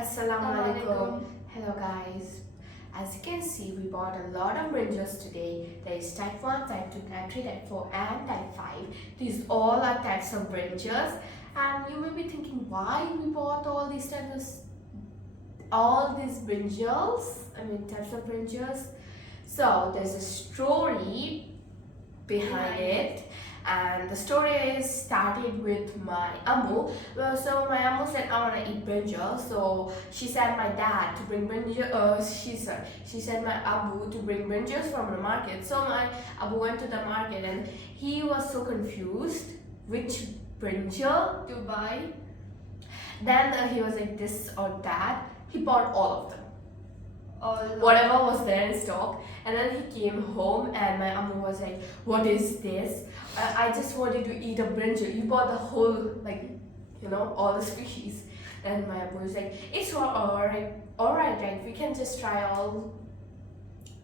Assalamu alaikum. Hello guys. As you can see, we bought a lot of brinjals today. There is type 1, type 2, type 3, type 4 and type 5. These all are types of brinjals. And you may be thinking why we bought all these types all these types of brinjals. So there's a story behind it. And the story is started with my Ammu. So my Ammu said, I want to eat brinjal. So she said my dad to bring brinjal. She said my Abu to bring brinjals from the market. So my Abu went to the market and he was so confused which brinjal to buy. Then he was like this or that. He bought all of them. Whatever was there in stock, and then he came home and my Ammu was like, what is this? I just wanted to eat a brinjal. You bought the whole, all the species. And my Ammu was like, it's alright, right? We can just try all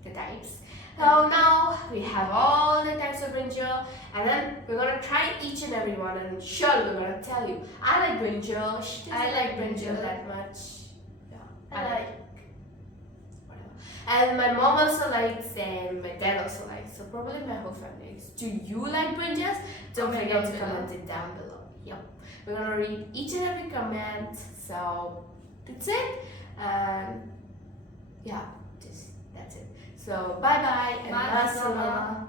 the types. So now we have all the types of brinjal, and then we're gonna try each and every one, and surely we're gonna tell you. I like brinjal. I like brinjal that much. Yeah, I like. And my mom also likes and my dad also likes, so probably my whole family likes. Do you like brinjals? Don't forget to comment it down below. Yep. We're gonna read each and every comment. So that's it. And yeah, that's it. So bye bye and Bye. masala.